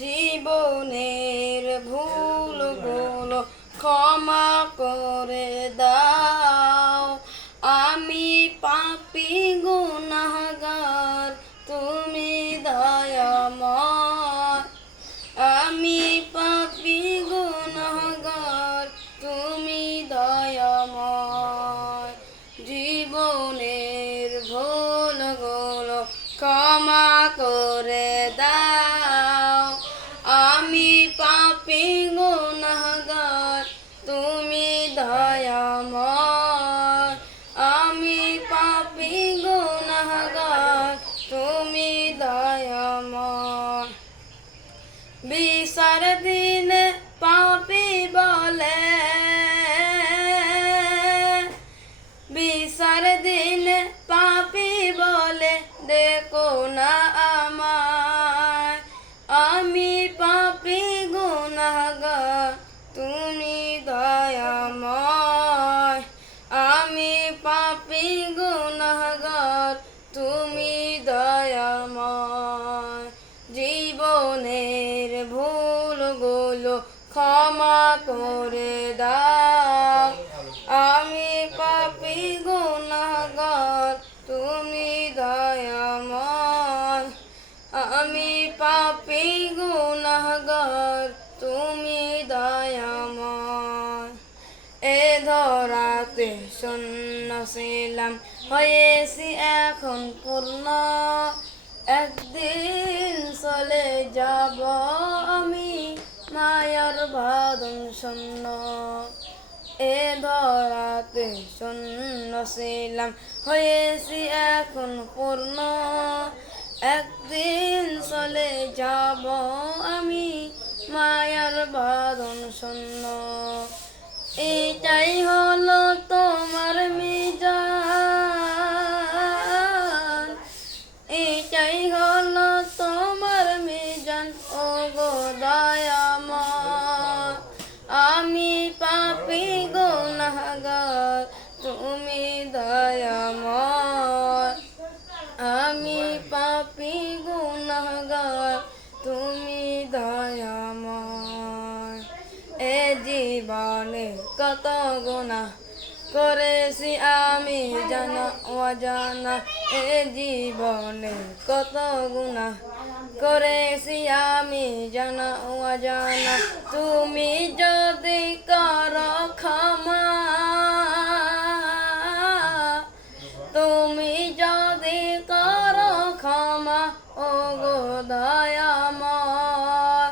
জীবনের ভুলগুলো ক্ষমা করে দাও। আমি পাপী গুনাহগার, তুমি দয়াময়। আমি পাপী গুনাহগার, তুমি দয়াময়। জীবনের ভুলগুলো ক্ষমা করে দাও। আমি পাপী গুনাহগার, তুমি দয়াময়। আমি পাপী গুনাহগার, তুমি দয়াময়। বিচার দিনে পাপী বলে, বিচার দিনে পাপী বলে দেখো না আমায়। আমি পাপী গুনাহগার, তুমি দয়াময়। আমি পাপী গুনাহগার, তুমি দয়াময়। জীবনের ভুলগুলো ক্ষমা করে দাও। আমি পাপী গুনাহগার, তুমি দয়াময়। আমি পাপী গুনাহগার, তুমি দয়াময়। এ ধরাতে শূন্য ছিলাম, হয়েছি এখন পূর্ণ। একদিন চলে যাব আমি, মায়ার বাঁধন শূন্য। এ ধরাতে শূন্য ছিলাম, হয়েছি এখন পূর্ণ। একদিন চলে যাব আমি, মায়ার বাঁধন শূন্য। এটাই হলো তোমার মিজান, এটাই হলো তোমার মিজান, ও গো দয়াময়। আমি পাপী গুনাহগার, তুমি দয়াময়। আমি পাপী গুনাহগার, তুমি দয়াময়। এ জীবনে কত গুনাহ করেছি আমি জানা অজানা। এ জীবনে কত গুনাহ করেছি আমি জানা অজানা। তুমি যদি করো ক্ষমা, তুমি যদি করো ক্ষমা, ও গো দয়াময়।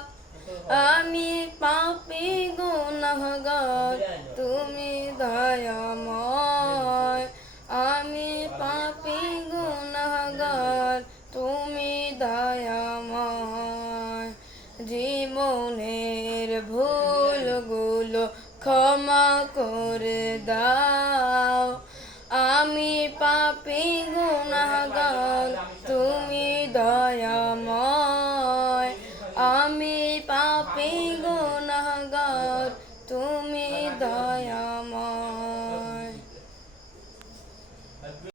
আমি পাপী গুনাহগার, তুমি দয়াময়। আমি পাপী গুনাহগার, তুমি দয়াময়। জীবনের ভুলগুলো ক্ষমা করে দাও। আমি পাপী গুনাহগার, তুমি